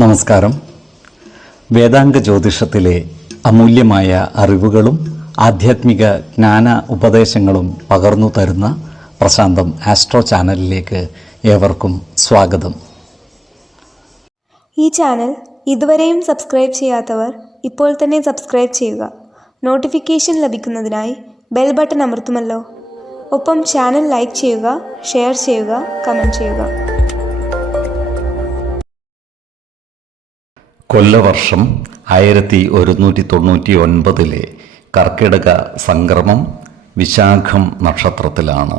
നമസ്കാരം. വേദാംഗ ജ്യോതിഷത്തിലെ അമൂല്യമായ അറിവുകളും ആധ്യാത്മിക ജ്ഞാന ഉപദേശങ്ങളും പകർന്നു തരുന്ന പ്രശാന്തം ആസ്ട്രോ ചാനലിലേക്ക് ഏവർക്കും സ്വാഗതം. ഈ ചാനൽ ഇതുവരെയും സബ്സ്ക്രൈബ് ചെയ്യാത്തവർ ഇപ്പോൾ തന്നെ സബ്സ്ക്രൈബ് ചെയ്യുക. നോട്ടിഫിക്കേഷൻ ലഭിക്കുന്നതിനായി ബെൽ ബട്ടൺ അമർത്തുമല്ലോ. ഒപ്പം ചാനൽ ലൈക്ക് ചെയ്യുക, ഷെയർ ചെയ്യുക, കമൻറ്റ് ചെയ്യുക. കൊല്ലവർഷം 1199 കർക്കിടക സംക്രമം വിശാഖം നക്ഷത്രത്തിലാണ്.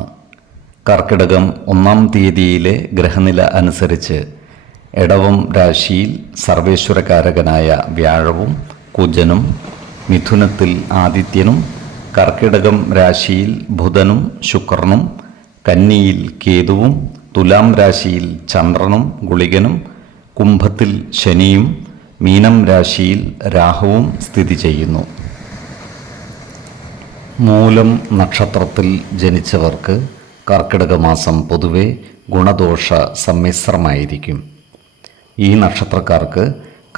കർക്കിടകം 1-ാം തീയതിയിലെ ഗ്രഹനില അനുസരിച്ച് എടവം രാശിയിൽ സർവേശ്വരകാരകനായ വ്യാഴവും കുജനും, മിഥുനത്തിൽ ആദിത്യനും, കർക്കിടകം രാശിയിൽ ബുധനും ശുക്രനും, കന്നിയിൽ കേതുവും, തുലാം രാശിയിൽ ചന്ദ്രനും ഗുളികനും, കുംഭത്തിൽ ശനിയും, മീനം രാശിയിൽ രാഹുവും സ്ഥിതി ചെയ്യുന്നു. മൂലം നക്ഷത്രത്തിൽ ജനിച്ചവർക്ക് കർക്കിടക മാസം പൊതുവെ ഗുണദോഷ സമ്മിശ്രമായിരിക്കും. ഈ നക്ഷത്രക്കാർക്ക്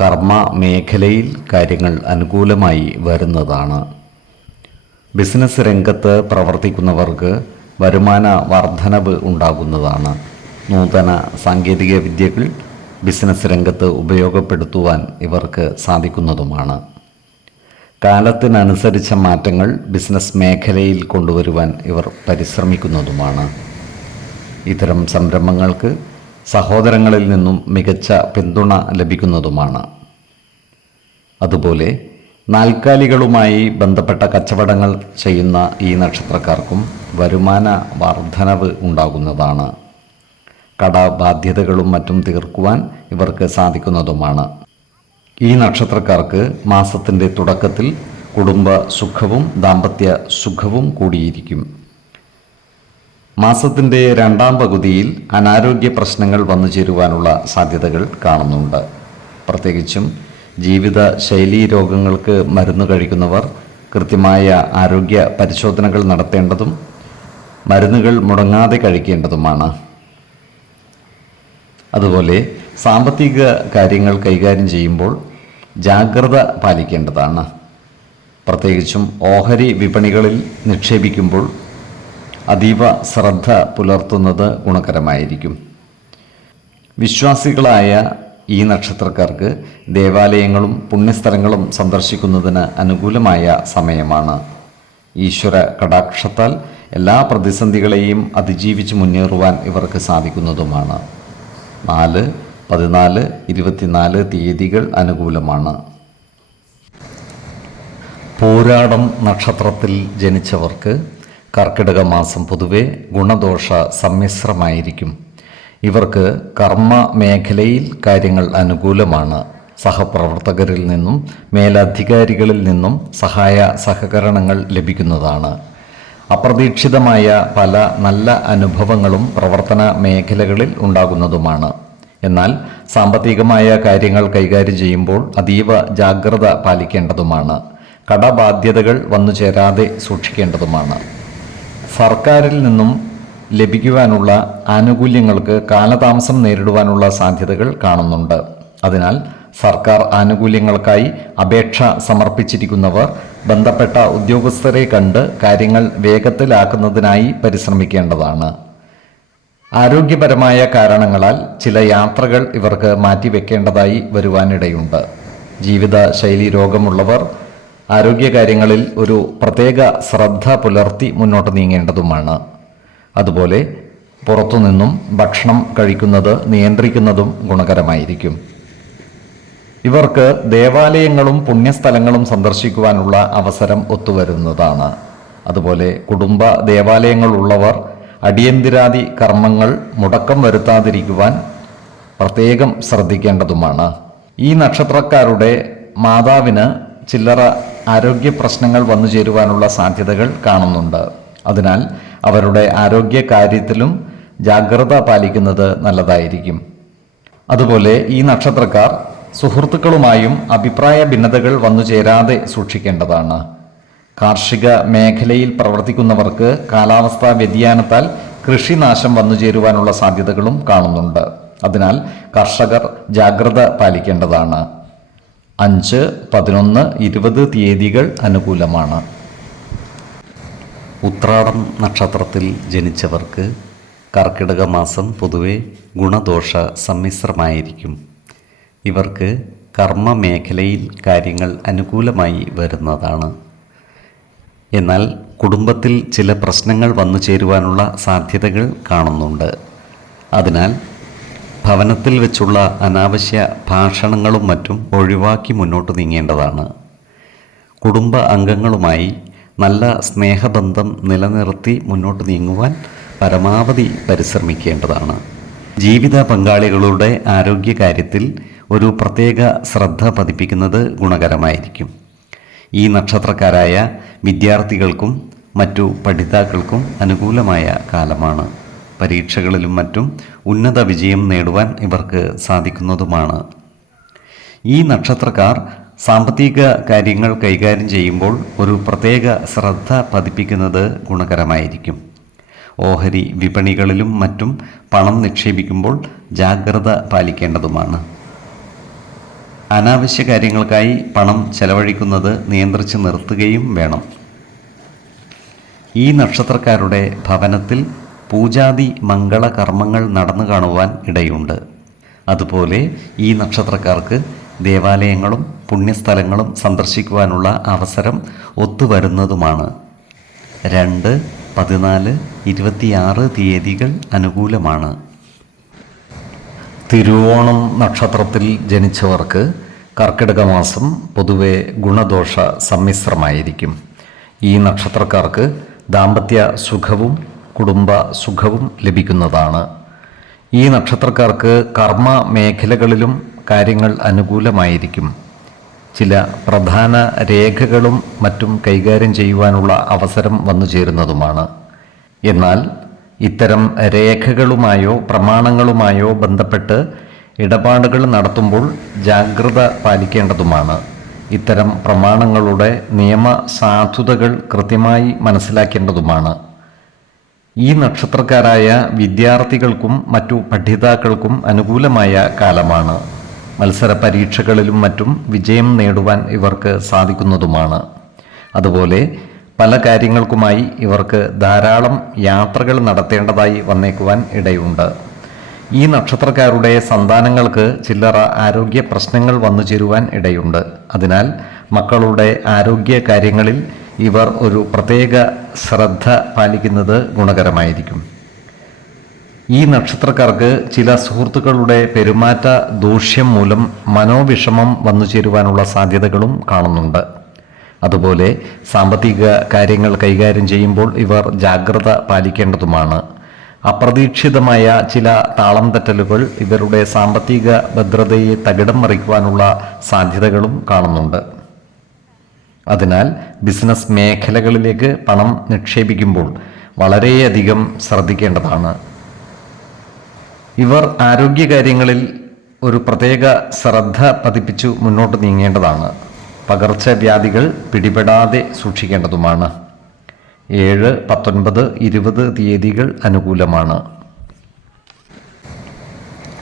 കർമ്മ മേഖലയിൽ കാര്യങ്ങൾ അനുകൂലമായി വരുന്നതാണ്. ബിസിനസ് രംഗത്ത് പ്രവർത്തിക്കുന്നവർക്ക് വരുമാന വർധനവ് ഉണ്ടാകുന്നതാണ്. നൂതന സാങ്കേതിക വിദ്യകൾ ബിസിനസ് രംഗത്ത് ഉപയോഗപ്പെടുത്തുവാൻ ഇവർക്ക് സാധിക്കുന്നതുമാണ്. കാലത്തിനനുസരിച്ച മാറ്റങ്ങൾ ബിസിനസ് മേഖലയിൽ കൊണ്ടുവരുവാൻ ഇവർ പരിശ്രമിക്കുന്നതുമാണ്. ഇത്തരം സംരംഭങ്ങൾക്ക് സഹോദരങ്ങളിൽ നിന്നും മികച്ച പിന്തുണ ലഭിക്കുന്നതുമാണ്. അതുപോലെ നാൽക്കാലികളുമായി ബന്ധപ്പെട്ട കച്ചവടങ്ങൾ ചെയ്യുന്ന ഈ നക്ഷത്രക്കാർക്കും വരുമാന വർധനവ് ഉണ്ടാകുന്നതാണ്. കടബാധ്യതകളും മറ്റും തീർക്കുവാൻ ഇവർക്ക് സാധിക്കുന്നതുമാണ്. ഈ നക്ഷത്രക്കാർക്ക് മാസത്തിൻ്റെ തുടക്കത്തിൽ കുടുംബ സുഖവും ദാമ്പത്യ സുഖവും കൂടിയിരിക്കും. മാസത്തിൻ്റെ 2-ാം പകുതിയിൽ അനാരോഗ്യ പ്രശ്നങ്ങൾ വന്നു ചേരുവാനുള്ള സാധ്യതകൾ കാണുന്നുണ്ട്. പ്രത്യേകിച്ചും ജീവിത ശൈലീ രോഗങ്ങൾക്ക് മരുന്ന് കഴിക്കുന്നവർ കൃത്യമായ ആരോഗ്യ പരിശോധനകൾ നടത്തേണ്ടതും മരുന്നുകൾ മുടങ്ങാതെ കഴിക്കേണ്ടതുമാണ്. അതുപോലെ സാമ്പത്തിക കാര്യങ്ങൾ കൈകാര്യം ചെയ്യുമ്പോൾ ജാഗ്രത പാലിക്കേണ്ടതാണ്. പ്രത്യേകിച്ചും ഓഹരി വിപണികളിൽ നിക്ഷേപിക്കുമ്പോൾ അതീവ ശ്രദ്ധ പുലർത്തുന്നത് ഗുണകരമായിരിക്കും. വിശ്വാസികളായ ഈ നക്ഷത്രക്കാർക്ക് ദേവാലയങ്ങളും പുണ്യസ്ഥലങ്ങളും സന്ദർശിക്കുന്നതിന് അനുകൂലമായ സമയമാണ്. ഈശ്വര കടാക്ഷത്താൽ എല്ലാ പ്രതിസന്ധികളെയും അതിജീവിച്ച് മുന്നേറുവാൻ ഇവർക്ക് സാധിക്കുന്നതുമാണ്. 4, 14, 24 തീയതികൾ അനുകൂലമാണ്. പൂരാടം നക്ഷത്രത്തിൽ ജനിച്ചവർക്ക് കർക്കിടക മാസം പൊതുവെ ഗുണദോഷ സമ്മിശ്രമായിരിക്കും. ഇവർക്ക് കർമ്മ മേഖലയിൽ കാര്യങ്ങൾ അനുകൂലമാണ്. സഹപ്രവർത്തകരിൽ നിന്നും മേലധികാരികളിൽ നിന്നും സഹായ സഹകരണങ്ങൾ ലഭിക്കുന്നതാണ്. അപ്രതീക്ഷിതമായ പല നല്ല അനുഭവങ്ങളും പ്രവർത്തന മേഖലകളിൽ ഉണ്ടാകുന്നതുമാണ്. എന്നാൽ സാമ്പത്തികമായ കാര്യങ്ങൾ കൈകാര്യം ചെയ്യുമ്പോൾ അതീവ ജാഗ്രത പാലിക്കേണ്ടതുമാണ്. കടബാധ്യതകൾ വന്നു ചേരാതെ സൂക്ഷിക്കേണ്ടതുമാണ്. സർക്കാരിൽ നിന്നും ലഭിക്കുവാനുള്ള ആനുകൂല്യങ്ങൾക്ക് കാലതാമസം നേരിടുവാനുള്ള സാധ്യതകൾ കാണുന്നുണ്ട്. അതിനാൽ സർക്കാർ ആനുകൂല്യങ്ങൾക്കായി അപേക്ഷ സമർപ്പിച്ചിരിക്കുന്നവർ ബന്ധപ്പെട്ട ഉദ്യോഗസ്ഥരെ കണ്ട് കാര്യങ്ങൾ വേഗത്തിലാക്കുന്നതിനായി പരിശ്രമിക്കേണ്ടതാണ്. ആരോഗ്യപരമായ കാരണങ്ങളാൽ ചില യാത്രകൾ ഇവർക്ക് മാറ്റിവെക്കേണ്ടതായി വരുവാനിടയുണ്ട്. ജീവിത ശൈലി രോഗമുള്ളവർ ആരോഗ്യകാര്യങ്ങളിൽ ഒരു പ്രത്യേക ശ്രദ്ധ പുലർത്തി മുന്നോട്ട് നീങ്ങേണ്ടതുമാണ്. അതുപോലെ പുറത്തുനിന്നും ഭക്ഷണം കഴിക്കുന്നത് നിയന്ത്രിക്കുന്നതും ഗുണകരമായിരിക്കും. ഇവർക്ക് ദേവാലയങ്ങളും പുണ്യസ്ഥലങ്ങളും സന്ദർശിക്കുവാനുള്ള അവസരം ഒത്തുവരുന്നതാണ്. അതുപോലെ കുടുംബ ദേവാലയങ്ങളുള്ളവർ അടിയന്തിരാദി കർമ്മങ്ങൾ മുടക്കം വരുത്താതിരിക്കുവാൻ പ്രത്യേകം ശ്രദ്ധിക്കേണ്ടതുമാണ്. ഈ നക്ഷത്രക്കാരുടെ മാതാവിന് ചില്ലറ ആരോഗ്യ പ്രശ്നങ്ങൾ വന്നു ചേരുവാനുള്ള സാധ്യതകൾ കാണുന്നുണ്ട്. അതിനാൽ അവരുടെ ആരോഗ്യ കാര്യത്തിലും ജാഗ്രത പാലിക്കുന്നത് നല്ലതായിരിക്കും. അതുപോലെ ഈ നക്ഷത്രക്കാർ സുഹൃത്തുക്കളുമായും അഭിപ്രായ ഭിന്നതകൾ വന്നു ചേരാതെ സൂക്ഷിക്കേണ്ടതാണ്. കാർഷിക മേഖലയിൽ പ്രവർത്തിക്കുന്നവർക്ക് കാലാവസ്ഥാ വ്യതിയാനത്താൽ കൃഷിനാശം വന്നു ചേരുവാനുള്ള സാധ്യതകളും കാണുന്നുണ്ട്. അതിനാൽ കർഷകർ ജാഗ്രത പാലിക്കേണ്ടതാണ്. 5, 11, 20 തീയതികൾ അനുകൂലമാണ്. ഉത്രാടം നക്ഷത്രത്തിൽ ജനിച്ചവർക്ക് കർക്കിടക മാസം പൊതുവെ ഗുണദോഷ സമ്മിശ്രമായിരിക്കും. ഇവർക്ക് കർമ്മ മേഖലയിൽ കാര്യങ്ങൾ അനുകൂലമായി വരുന്നതാണ്. എന്നാൽ കുടുംബത്തിൽ ചില പ്രശ്നങ്ങൾ വന്നു ചേരുവാനുള്ള സാധ്യതകൾ കാണുന്നുണ്ട്. അതിനാൽ ഭവനത്തിൽ വെച്ചുള്ള അനാവശ്യ ഭാഷണങ്ങളും മറ്റും ഒഴിവാക്കി മുന്നോട്ട് നീങ്ങേണ്ടതാണ്. കുടുംബ അംഗങ്ങളുമായി നല്ല സ്നേഹബന്ധം നിലനിർത്തി മുന്നോട്ട് നീങ്ങുവാൻ പരമാവധി പരിശ്രമിക്കേണ്ടതാണ്. ജീവിത പങ്കാളികളുടെ ആരോഗ്യകാര്യത്തിൽ ഒരു പ്രത്യേക ശ്രദ്ധ പതിപ്പിക്കുന്നത് ഗുണകരമായിരിക്കും. ഈ നക്ഷത്രക്കാരായ വിദ്യാർത്ഥികൾക്കും മറ്റു പഠിതാക്കൾക്കും അനുകൂലമായ കാലമാണ്. പരീക്ഷകളിലും മറ്റും ഉന്നത വിജയം നേടുവാൻ ഇവർക്ക് സാധിക്കുന്നതുമാണ്. ഈ നക്ഷത്രക്കാർ സാമ്പത്തിക കാര്യങ്ങൾ കൈകാര്യം ചെയ്യുമ്പോൾ ഒരു പ്രത്യേക ശ്രദ്ധ പതിപ്പിക്കുന്നത് ഗുണകരമായിരിക്കും. ഓഹരി വിപണികളിലും മറ്റും പണം നിക്ഷേപിക്കുമ്പോൾ ജാഗ്രത പാലിക്കേണ്ടതുമാണ്. അനാവശ്യ കാര്യങ്ങൾക്കായി പണം ചെലവഴിക്കുന്നത് നിയന്ത്രിച്ച് നിർത്തുകയും വേണം. ഈ നക്ഷത്രക്കാരുടെ ഭവനത്തിൽ പൂജാതി മംഗളകർമ്മങ്ങൾ നടന്നു കാണുവാൻ ഇടയുണ്ട്. അതുപോലെ ഈ നക്ഷത്രക്കാർക്ക് ദേവാലയങ്ങളും പുണ്യസ്ഥലങ്ങളും സന്ദർശിക്കുവാനുള്ള അവസരം ഒത്തുവരുന്നതുമാണ്. 2, 14, 26 തീയതികൾ അനുകൂലമാണ്. തിരുവോണം നക്ഷത്രത്തിൽ ജനിച്ചവർക്ക് കർക്കിടക മാസം പൊതുവെ ഗുണദോഷ സമ്മിശ്രമായിരിക്കും. ഈ നക്ഷത്രക്കാർക്ക് ദാമ്പത്യ സുഖവും കുടുംബ സുഖവും ലഭിക്കുന്നതാണ്. ഈ നക്ഷത്രക്കാർക്ക് കർമ്മ മേഖലകളിലും കാര്യങ്ങൾ അനുകൂലമായിരിക്കും. ചില പ്രധാന രേഖകളും മറ്റും കൈകാര്യം ചെയ്യുവാനുള്ള അവസരം വന്നു ചേരുന്നതുമാണ്. എന്നാൽ ഇത്തരം രേഖകളുമായോ പ്രമാണങ്ങളുമായോ ബന്ധപ്പെട്ട് ഇടപാടുകൾ നടത്തുമ്പോൾ ജാഗ്രത പാലിക്കേണ്ടതുമാണ്. ഇത്തരം പ്രമാണങ്ങളുടെ നിയമസാധുതകൾ കൃത്യമായി മനസ്സിലാക്കേണ്ടതുമാണ്. ഈ നക്ഷത്രക്കാരായ വിദ്യാർത്ഥികൾക്കും മറ്റു പഠിതാക്കൾക്കും അനുകൂലമായ കാലമാണ്. മത്സര പരീക്ഷകളിലും മറ്റും വിജയം നേടുവാൻ ഇവർക്ക് സാധിക്കുന്നതുമാണ്. അതുപോലെ പല കാര്യങ്ങൾക്കുമായി ഇവർക്ക് ധാരാളം യാത്രകൾ നടത്തേണ്ടതായി വന്നേക്കുവാൻ ഇടയുണ്ട്. ഈ നക്ഷത്രക്കാരുടെ സന്താനങ്ങൾക്ക് ചില്ലറ ആരോഗ്യ പ്രശ്നങ്ങൾ വന്നു ചേരുവാൻ ഇടയുണ്ട്. അതിനാൽ മക്കളുടെ ആരോഗ്യ കാര്യങ്ങളിൽ ഇവർ ഒരു പ്രത്യേക ശ്രദ്ധ പാലിക്കുന്നത് ഗുണകരമായിരിക്കും. ഈ നക്ഷത്രക്കാർക്ക് ചില സുഹൃത്തുക്കളുടെ പെരുമാറ്റ ദൂഷ്യം മൂലം മനോവിഷമം വന്നു ചേരുവാനുള്ള സാധ്യതകളും കാണുന്നുണ്ട്. അതുപോലെ സാമ്പത്തിക കാര്യങ്ങൾ കൈകാര്യം ചെയ്യുമ്പോൾ ഇവർ ജാഗ്രത പാലിക്കേണ്ടതുമാണ്. അപ്രതീക്ഷിതമായ ചില താളം തെറ്റലുകൾ ഇവരുടെ സാമ്പത്തിക ഭദ്രതയെ തകിടം മറിക്കുവാനുള്ള സാധ്യതകളും കാണുന്നുണ്ട്. അതിനാൽ ബിസിനസ് മേഖലകളിലേക്ക് പണം നിക്ഷേപിക്കുമ്പോൾ വളരെയധികം ശ്രദ്ധിക്കേണ്ടതാണ്. ഇവർ ആരോഗ്യകാര്യങ്ങളിൽ ഒരു പ്രത്യേക ശ്രദ്ധ പതിപ്പിച്ചു മുന്നോട്ട് നീങ്ങേണ്ടതാണ്. പകർച്ചവ്യാധികൾ പിടിപെടാതെ സൂക്ഷിക്കേണ്ടതുമാണ്. 7, 19, 20 തീയതികൾ അനുകൂലമാണ്.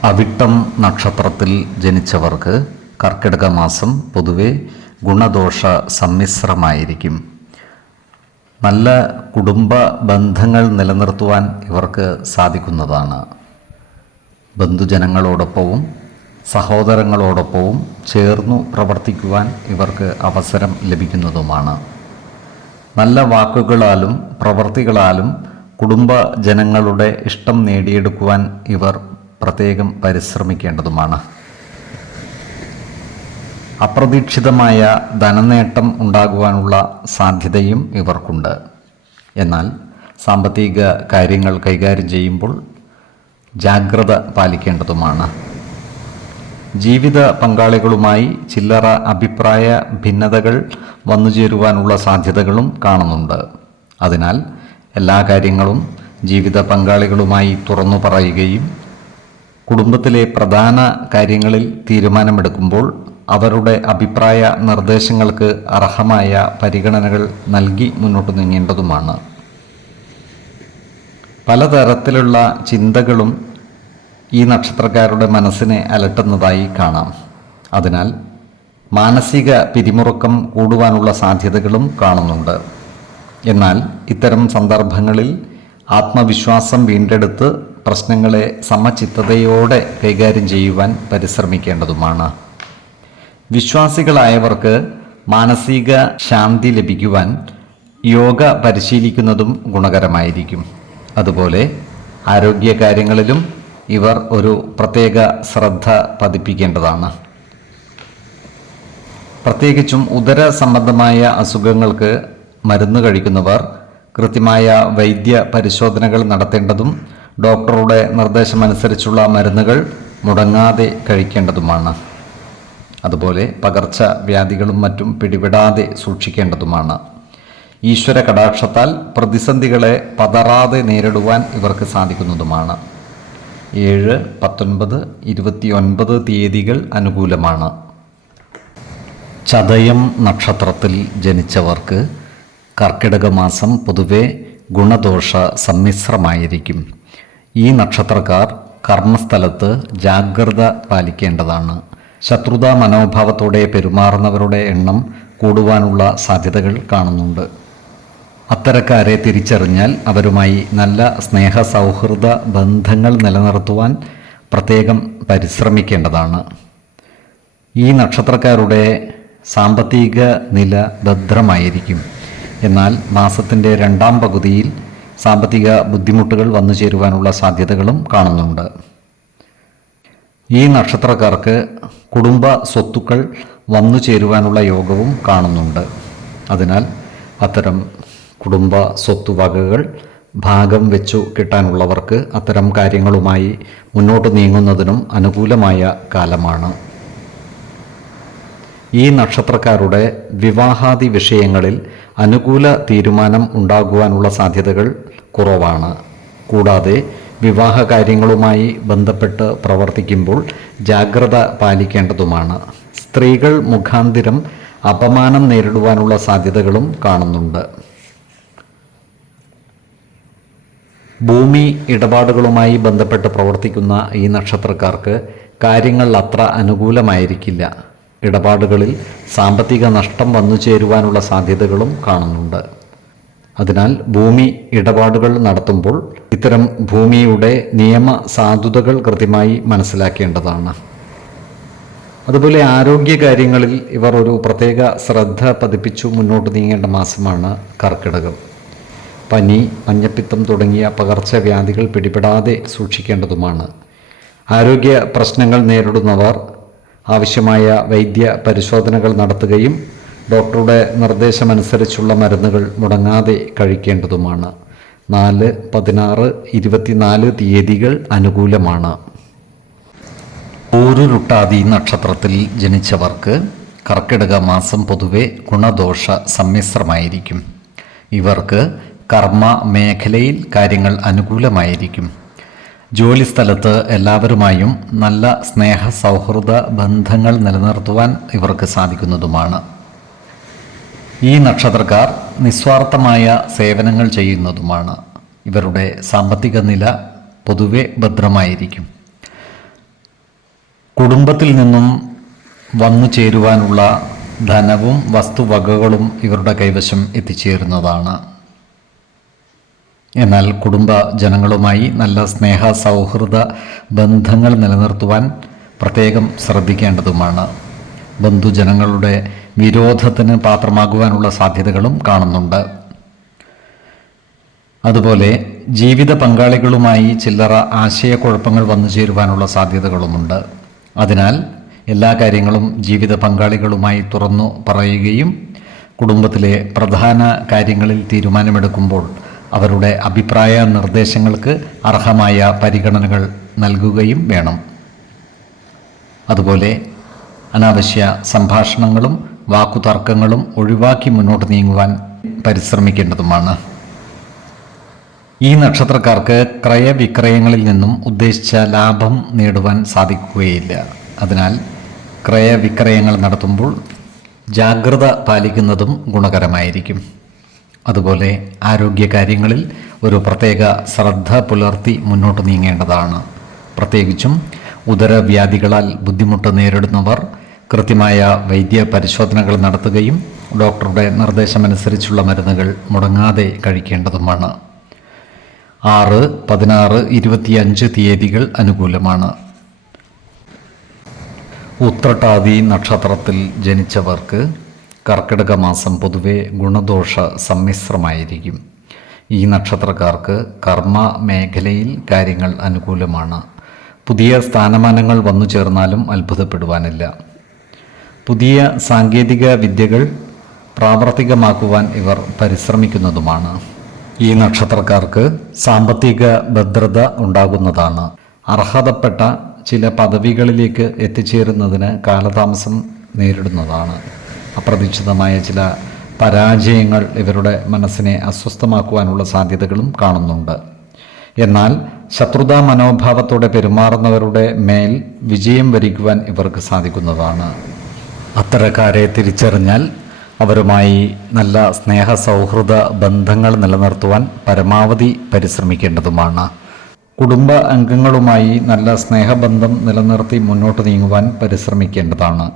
അവിട്ടം നക്ഷത്രത്തിൽ ജനിച്ചവർക്ക് കർക്കിടക മാസം പൊതുവെ ഗുണദോഷ സമ്മിശ്രമായിരിക്കും. നല്ല കുടുംബ ബന്ധങ്ങൾ നിലനിർത്തുവാൻ ഇവർക്ക് സാധിക്കുന്നതാണ്. ബന്ധുജനങ്ങളോടൊപ്പവും സഹോദരങ്ങളോടൊപ്പവും ചേർന്നു പ്രവർത്തിക്കുവാൻ ഇവർക്ക് അവസരം ലഭിക്കുന്നതുമാണ്. നല്ല വാക്കുകളാലും പ്രവൃത്തികളാലും കുടുംബ ജനങ്ങളുടെ ഇഷ്ടം നേടിയെടുക്കുവാൻ ഇവർ പ്രത്യേകം പരിശ്രമിക്കേണ്ടതുമാണ്. അപ്രതീക്ഷിതമായ ധനനേട്ടം ഉണ്ടാകുവാനുള്ള സാധ്യതയും ഇവർക്കുണ്ട്. എന്നാൽ സാമ്പത്തിക കാര്യങ്ങൾ കൈകാര്യം ചെയ്യുമ്പോൾ ജാഗ്രത പാലിക്കേണ്ടതുമാണ്. ജീവിത പങ്കാളികളുമായി ചില്ലറ അഭിപ്രായ ഭിന്നതകൾ വന്നുചേരുവാനുള്ള സാധ്യതകളും കാണുന്നുണ്ട്. അതിനാൽ എല്ലാ കാര്യങ്ങളും ജീവിത പങ്കാളികളുമായി തുറന്നു പറയുകയും കുടുംബത്തിലെ പ്രധാന കാര്യങ്ങളിൽ തീരുമാനമെടുക്കുമ്പോൾ അവരുടെ അഭിപ്രായ നിർദ്ദേശങ്ങൾക്ക് അർഹമായ പരിഗണനകൾ നൽകി മുന്നോട്ട് നീങ്ങേണ്ടതുമാണ്. പലതരത്തിലുള്ള ചിന്തകളും ഈ നക്ഷത്രക്കാരുടെ മനസ്സിനെ അലട്ടുന്നതായി കാണാം. അതിനാൽ മാനസിക പിരിമുറുക്കം കൂടുവാനുള്ള സാധ്യതകളും കാണുന്നുണ്ട്. എന്നാൽ ഇത്തരം സന്ദർഭങ്ങളിൽ ആത്മവിശ്വാസം വീണ്ടെടുത്ത് പ്രശ്നങ്ങളെ സമചിത്തതയോടെ കൈകാര്യം ചെയ്യുവാൻ പരിശ്രമിക്കേണ്ടതുമാണ്. വിശ്വാസികളായവർക്ക് മാനസിക ശാന്തി ലഭിക്കുവാൻ യോഗ പരിശീലിക്കുന്നതും ഗുണകരമായിരിക്കും. അതുപോലെ ആരോഗ്യകാര്യങ്ങളിലും ഇവർ ഒരു പ്രത്യേക ശ്രദ്ധ പതിപ്പിക്കേണ്ടതാണ്. പ്രത്യേകിച്ചും ഉദര സംബന്ധമായ അസുഖങ്ങൾക്ക് മരുന്ന് കഴിക്കുന്നവർ കൃത്യമായ വൈദ്യ പരിശോധനകൾ നടത്തേണ്ടതും ഡോക്ടറുടെ നിർദ്ദേശമനുസരിച്ചുള്ള മരുന്നുകൾ മുടങ്ങാതെ കഴിക്കേണ്ടതുമാണ്. അതുപോലെ പകർച്ചവ്യാധികളും മറ്റും പിടിപെടാതെ സൂക്ഷിക്കേണ്ടതുമാണ്. ഈശ്വര കടാക്ഷത്താൽ പ്രതിസന്ധികളെ പതറാതെ നേരിടുവാൻ ഇവർക്ക് സാധിക്കുന്നതുമാണ്. 7, 19, 29 തീയതികൾ അനുകൂലമാണ്. ചതയം നക്ഷത്രത്തിൽ ജനിച്ചവർക്ക് കർക്കിടക മാസം പൊതുവെ ഗുണദോഷ സമ്മിശ്രമായിരിക്കും. ഈ നക്ഷത്രക്കാർ കർമ്മസ്ഥലത്ത് ജാഗ്രത പാലിക്കേണ്ടതാണ്. ശത്രുതാ മനോഭാവത്തോടെ പെരുമാറുന്നവരുടെ എണ്ണം കൂടുവാനുള്ള സാധ്യതകൾ കാണുന്നുണ്ട്. അത്തരക്കാരെ തിരിച്ചറിഞ്ഞാൽ അവരുമായി നല്ല സ്നേഹ സൗഹൃദ ബന്ധങ്ങൾ നിലനിർത്തുവാൻ പ്രത്യേകം പരിശ്രമിക്കേണ്ടതാണ്. ഈ നക്ഷത്രക്കാരുടെ സാമ്പത്തിക നില ഭദ്രമായിരിക്കും. എന്നാൽ മാസത്തിൻ്റെ 2ാം പകുതിയിൽ സാമ്പത്തിക ബുദ്ധിമുട്ടുകൾ വന്നു ചേരുവാനുള്ള സാധ്യതകളും കാണുന്നുണ്ട്. ഈ നക്ഷത്രക്കാർക്ക് കുടുംബ സ്വത്തുക്കൾ വന്നു ചേരുവാനുള്ള യോഗവും കാണുന്നുണ്ട്. അതിനാൽ അത്തരം കുടുംബ സ്വത്തുവകകൾ ഭാഗം വെച്ചു കിട്ടാനുള്ളവർക്ക് അത്തരം കാര്യങ്ങളുമായി മുന്നോട്ട് നീങ്ങുന്നതിനും അനുകൂലമായ കാലമാണ്. ഈ നക്ഷത്രക്കാരുടെ വിവാഹാദി വിഷയങ്ങളിൽ അനുകൂല തീരുമാനം ഉണ്ടാകുവാനുള്ള സാധ്യതകൾ കുറവാണ്. കൂടാതെ വിവാഹ കാര്യങ്ങളുമായി ബന്ധപ്പെട്ട് പ്രവർത്തിക്കുമ്പോൾ ജാഗ്രത പാലിക്കേണ്ടതുമാണ്. സ്ത്രീകൾ മുഖാന്തിരം അപമാനം നേരിടുവാനുള്ള സാധ്യതകളും കാണുന്നുണ്ട്. ഭൂമി ഇടപാടുകളുമായി ബന്ധപ്പെട്ട് പ്രവർത്തിക്കുന്ന ഈ നക്ഷത്രക്കാർക്ക് കാര്യങ്ങൾ അത്ര അനുകൂലമായിരിക്കില്ല. ഇടപാടുകളിൽ സാമ്പത്തിക നഷ്ടം വന്നു ചേരുവാനുള്ള സാധ്യതകളും കാണുന്നുണ്ട്. അതിനാൽ ഭൂമി ഇടപാടുകൾ നടത്തുമ്പോൾ ഇത്തരം ഭൂമിയുടെ നിയമ സാധുതകൾ കൃത്യമായി മനസ്സിലാക്കേണ്ടതാണ്. അതുപോലെ ആരോഗ്യകാര്യങ്ങളിൽ ഇവർ ഒരു പ്രത്യേക ശ്രദ്ധ പതിപ്പിച്ചു മുന്നോട്ട് നീങ്ങേണ്ട മാസമാണ് കർക്കിടകം. പനി, മഞ്ഞപ്പിത്തം തുടങ്ങിയ പകർച്ചവ്യാധികൾ പിടിപെടാതെ സൂക്ഷിക്കേണ്ടതുമാണ്. ആരോഗ്യ പ്രശ്നങ്ങൾ നേരിടുന്നവർ ആവശ്യമായ വൈദ്യ പരിശോധനകൾ നടത്തുകയും ഡോക്ടറുടെ നിർദ്ദേശമനുസരിച്ചുള്ള മരുന്നുകൾ മുടങ്ങാതെ കഴിക്കേണ്ടതുമാണ്. 4, 16, 24 തീയതികൾ അനുകൂലമാണ്. പൂരുരുട്ടാതി നക്ഷത്രത്തിൽ ജനിച്ചവർക്ക് കർക്കിടക മാസം പൊതുവെ ഗുണദോഷ സമ്മിശ്രമായിരിക്കും. ഇവർക്ക് കർമ്മ മേഖലയിൽ കാര്യങ്ങൾ അനുകൂലമായിരിക്കും. ജോലിസ്ഥലത്ത് എല്ലാവരുമായും നല്ല സ്നേഹ സൗഹൃദ ബന്ധങ്ങൾ നിലനിർത്തുവാൻ ഇവർക്ക് സാധിക്കുന്നതുമാണ്. ഈ നക്ഷത്രക്കാർ നിസ്വാർത്ഥമായ സേവനങ്ങൾ ചെയ്യുന്നതുമാണ്. ഇവരുടെ സാമ്പത്തിക നില പൊതുവെ ഭദ്രമായിരിക്കും. കുടുംബത്തിൽ നിന്നും വന്നു ചേരുവാനുള്ള ധനവും വസ്തുവകകളും ഇവരുടെ കൈവശം എത്തിച്ചേരുന്നതാണ്. എന്നാൽ കുടുംബ ജനങ്ങളുമായി നല്ല സ്നേഹ സൗഹൃദ ബന്ധങ്ങൾ നിലനിർത്തുവാൻ പ്രത്യേകം ശ്രദ്ധിക്കേണ്ടതുമാണ്. ബന്ധുജനങ്ങളുടെ വിരോധത്തിന് പാത്രമാകുവാനുള്ള സാധ്യതകളും കാണുന്നുണ്ട്. അതുപോലെ ജീവിത പങ്കാളികളുമായി ചില്ലറ ആശയക്കുഴപ്പങ്ങൾ വന്നു ചേരുവാനുള്ള സാധ്യതകളുമുണ്ട്. അതിനാൽ എല്ലാ കാര്യങ്ങളും ജീവിത പങ്കാളികളുമായി തുറന്നു പറയുകയും കുടുംബത്തിലെ പ്രധാന കാര്യങ്ങളിൽ തീരുമാനമെടുക്കുമ്പോൾ അവരുടെ അഭിപ്രായ നിർദ്ദേശങ്ങൾക്ക് അർഹമായ പരിഗണനകൾ നൽകുകയും വേണം. അതുപോലെ അനാവശ്യ സംഭാഷണങ്ങളും വാക്കുതർക്കങ്ങളും ഒഴിവാക്കി മുന്നോട്ട് നീങ്ങുവാൻ പരിശ്രമിക്കേണ്ടതുമാണ്. ഈ നക്ഷത്രക്കാർക്ക് ക്രയവിക്രയങ്ങളിൽ നിന്നും ഉദ്ദേശിച്ച ലാഭം നേടുവാൻ സാധിക്കുകയില്ല. അതിനാൽ ക്രയവിക്രയങ്ങൾ നടത്തുമ്പോൾ ജാഗ്രത പാലിക്കുന്നതും ഗുണകരമായിരിക്കും. അതുപോലെ ആരോഗ്യകാര്യങ്ങളിൽ ഒരു പ്രത്യേക ശ്രദ്ധ പുലർത്തി മുന്നോട്ട് നീങ്ങേണ്ടതാണ്. പ്രത്യേകിച്ചും ഉദരവ്യാധികളാൽ ബുദ്ധിമുട്ട് നേരിടുന്നവർ കൃത്യമായ വൈദ്യ പരിശോധനകൾ നടത്തുകയും ഡോക്ടറുടെ നിർദ്ദേശമനുസരിച്ചുള്ള മരുന്നുകൾ മുടങ്ങാതെ കഴിക്കേണ്ടതുമാണ്. 6, 16, 25 തീയതികൾ അനുകൂലമാണ്. ഉത്രട്ടാതി നക്ഷത്രത്തിൽ ജനിച്ചവർക്ക് കർക്കിടക മാസം പൊതുവെ ഗുണദോഷ സമ്മിശ്രമായിരിക്കും. ഈ നക്ഷത്രക്കാർക്ക് കർമ്മ മേഖലയിൽ കാര്യങ്ങൾ അനുകൂലമാണ്. പുതിയ സ്ഥാനമാനങ്ങൾ വന്നു ചേർന്നാലും അത്ഭുതപ്പെടുവാനില്ല. പുതിയ സാങ്കേതിക വിദ്യകൾ പ്രാവർത്തികമാക്കുവാൻ ഇവർ പരിശ്രമിക്കുന്നതുമാണ്. ഈ നക്ഷത്രക്കാർക്ക് സാമ്പത്തിക ഭദ്രത ഉണ്ടാകുന്നതാണ്. അർഹതപ്പെട്ട ചില പദവികളിലേക്ക് എത്തിച്ചേരുന്നതിന് കാലതാമസം നേരിടുന്നതാണ്. അപ്രതീക്ഷിതമായ ചില പരാജയങ്ങൾ ഇവരുടെ മനസ്സിനെ അസ്വസ്ഥമാക്കുവാനുള്ള സാധ്യതകളും കാണുന്നുണ്ട്. എന്നാൽ ശത്രുതാ മനോഭാവത്തോടെ പെരുമാറുന്നവരുടെ മേൽ വിജയം വരിക്കുവാൻ ഇവർക്ക് സാധിക്കുന്നതാണ്. അത്തരക്കാരെ തിരിച്ചറിഞ്ഞാൽ അവരുമായി നല്ല സ്നേഹ സൗഹൃദ ബന്ധങ്ങൾ നിലനിർത്തുവാൻ പരമാവധി പരിശ്രമിക്കേണ്ടതുമാണ്. കുടുംബ അംഗങ്ങളുമായി നല്ല സ്നേഹബന്ധം നിലനിർത്തി മുന്നോട്ട് നീങ്ങുവാൻ പരിശ്രമിക്കേണ്ടതാണ്.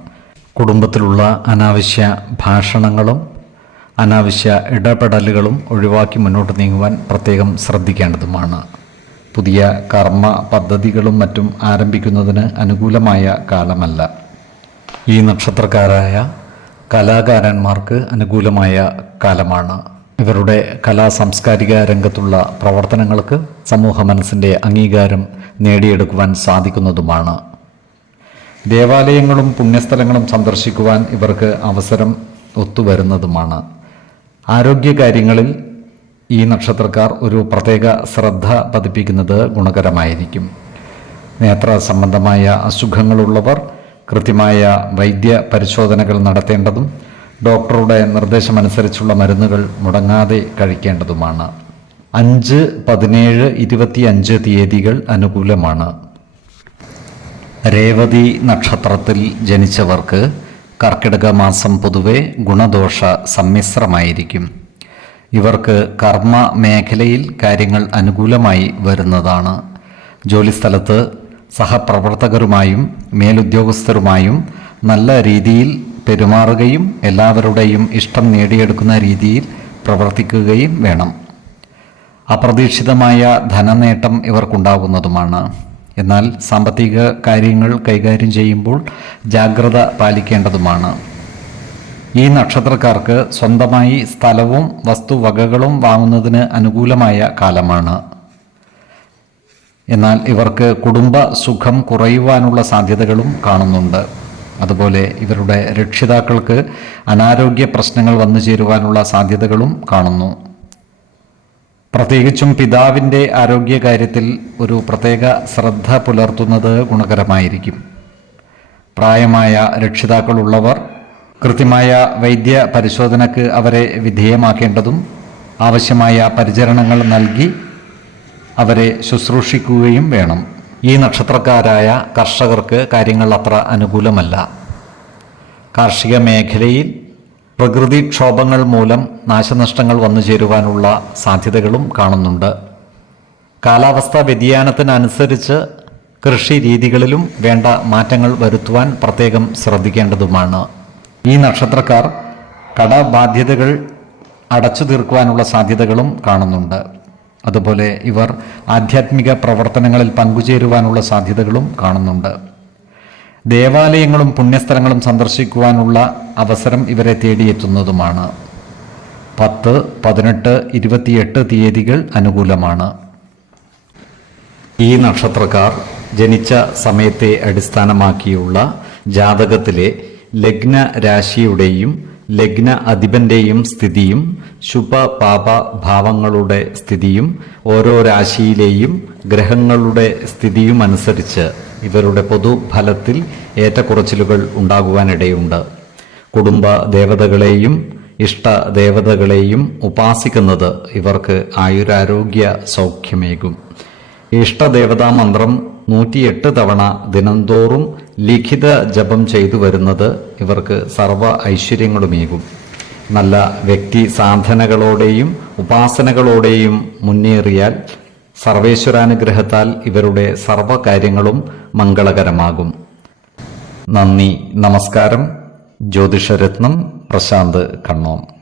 കുടുംബത്തിലുള്ള അനാവശ്യ ഭാഷണങ്ങളും അനാവശ്യ ഇടപെടലുകളും ഒഴിവാക്കി മുന്നോട്ട് നീങ്ങുവാൻ പ്രത്യേകം ശ്രദ്ധിക്കേണ്ടതുമാണ്. പുതിയ കർമ്മ പദ്ധതികളും മറ്റും ആരംഭിക്കുന്നതിന് അനുകൂലമായ കാലമല്ല. ഈ നക്ഷത്രക്കാരായ കലാകാരന്മാർക്ക് അനുകൂലമായ കാലമാണ്. ഇവരുടെ കലാ സാംസ്കാരിക രംഗത്തുള്ള പ്രവർത്തനങ്ങൾക്ക് സമൂഹ മനസ്സിൻ്റെ അംഗീകാരം നേടിയെടുക്കുവാൻ സാധിക്കുന്നതുമാണ്. ദേവാലയങ്ങളും പുണ്യസ്ഥലങ്ങളും സന്ദർശിക്കുവാൻ ഇവർക്ക് അവസരം ഒത്തുവരുന്നതുമാണ്. ആരോഗ്യകാര്യങ്ങളിൽ ഈ നക്ഷത്രക്കാർ ഒരു പ്രത്യേക ശ്രദ്ധ പതിപ്പിക്കുന്നത് ഗുണകരമായിരിക്കും. നേത്ര സംബന്ധമായ അസുഖങ്ങളുള്ളവർ കൃത്യമായ വൈദ്യ പരിശോധനകൾ നടത്തേണ്ടതും ഡോക്ടറുടെ നിർദ്ദേശമനുസരിച്ചുള്ള മരുന്നുകൾ മുടങ്ങാതെ കഴിക്കേണ്ടതുമാണ്. 5, 17, 25 തീയതികൾ അനുകൂലമാണ്. രേവതി നക്ഷത്രത്തിൽ ജനിച്ചവർക്ക് കർക്കിടക മാസം പൊതുവെ ഗുണദോഷ സമ്മിശ്രമായിരിക്കും. ഇവർക്ക് കർമ്മ മേഖലയിൽ കാര്യങ്ങൾ അനുകൂലമായി വരുന്നതാണ്. ജോലിസ്ഥലത്ത് സഹപ്രവർത്തകരുമായും മേലുദ്യോഗസ്ഥരുമായും നല്ല രീതിയിൽ പെരുമാറുകയും എല്ലാവരുടെയും ഇഷ്ടം നേടിയെടുക്കുന്ന രീതിയിൽ പ്രവർത്തിക്കുകയും വേണം. അപ്രതീക്ഷിതമായ ധനനേട്ടം ഇവർക്കുണ്ടാകുന്നതുമാണ്. എന്നാൽ സാമ്പത്തിക കാര്യങ്ങൾ കൈകാര്യം ചെയ്യുമ്പോൾ ജാഗ്രത പാലിക്കേണ്ടതുമാണ്. ഈ നക്ഷത്രക്കാർക്ക് സ്വന്തമായി സ്ഥലവും വസ്തുവകകളും വാങ്ങുന്നതിന് അനുകൂലമായ കാലമാണ്. എന്നാൽ ഇവർക്ക് കുടുംബ സുഖം കുറയുവാനുള്ള സാധ്യതകളും കാണുന്നുണ്ട്. അതുപോലെ ഇവരുടെ രക്ഷിതാക്കൾക്ക് അനാരോഗ്യ പ്രശ്നങ്ങൾ വന്നു ചേരുവാനുള്ള സാധ്യതകളും കാണുന്നു. പ്രത്യേകിച്ചും പിതാവിൻ്റെ ആരോഗ്യകാര്യത്തിൽ ഒരു പ്രത്യേക ശ്രദ്ധ പുലർത്തുന്നത് ഗുണകരമായിരിക്കും. പ്രായമായ രക്ഷിതാക്കളുള്ളവർ കൃത്യമായ വൈദ്യ പരിശോധനയ്ക്ക് അവരെ വിധേയമാക്കേണ്ടതും ആവശ്യമായ പരിചരണങ്ങൾ നൽകി അവരെ ശുശ്രൂഷിക്കുകയും വേണം. ഈ നക്ഷത്രക്കാരായ കർഷകർക്ക് കാര്യങ്ങൾ അത്ര അനുകൂലമല്ല. കാർഷിക മേഖലയിൽ പ്രകൃതിക്ഷോഭങ്ങൾ മൂലം നാശനഷ്ടങ്ങൾ വന്നു ചേരുവാനുള്ള സാധ്യതകളും കാണുന്നുണ്ട്. കാലാവസ്ഥാ വ്യതിയാനത്തിനനുസരിച്ച് കൃഷി രീതികളിലും വേണ്ട മാറ്റങ്ങൾ വരുത്തുവാൻ പ്രത്യേകം ശ്രദ്ധിക്കേണ്ടതുമാണ്. ഈ നക്ഷത്രക്കാർ കടബാധ്യതകൾ അടച്ചു തീർക്കുവാനുള്ള സാധ്യതകളും കാണുന്നുണ്ട്. അതുപോലെ ഇവർ ആധ്യാത്മിക പ്രവർത്തനങ്ങളിൽ പങ്കുചേരുവാനുള്ള സാധ്യതകളും കാണുന്നുണ്ട്. ദേവാലയങ്ങളും പുണ്യസ്ഥലങ്ങളും സന്ദർശിക്കുവാനുള്ള അവസരം ഇവരെ തേടിയെത്തുന്നതുമാണ്. 10, 18, 28 തീയതികൾ അനുകൂലമാണ്. ഈ നക്ഷത്രക്കാർ ജനിച്ച സമയത്തെ അടിസ്ഥാനമാക്കിയുള്ള ജാതകത്തിലെ ലഗ്ന രാശിയുടെയും ലഗ്ന അധിപന്റെയും സ്ഥിതിയും ശുഭ പാപ ഭാവങ്ങളുടെ സ്ഥിതിയും ഓരോ രാശിയിലെയും ഗ്രഹങ്ങളുടെ സ്ഥിതിയും അനുസരിച്ച് ഇവരുടെ പൊതുഫലത്തിൽ ഏറ്റക്കുറച്ചിലുകൾ ഉണ്ടാകുവാനിടയുണ്ട്. കുടുംബ ദേവതകളെയും ഇഷ്ട ദേവതകളെയും ഉപാസിക്കുന്നത് ഇവർക്ക് ആയുരാരോഗ്യ സൗഖ്യമേകും. ഇഷ്ടദേവതാ മന്ത്രം 108 തവണ ദിനംതോറും ലിഖിത ജപം ചെയ്തു വരുന്നത് ഇവർക്ക് സർവ ഐശ്വര്യങ്ങളുമേകും. നല്ല വ്യക്തി സാധനകളോടെയും ഉപാസനകളോടെയും മുന്നേറിയാൽ സർവേശ്വരാനുഗ്രഹത്താൽ ഇവരുടെ സർവ്വകാര്യങ്ങളും മംഗളകരമാകും. നന്ദി, നമസ്കാരം. ജ്യോതിഷരത്നം പ്രശാന്ത് കണ്ണോം.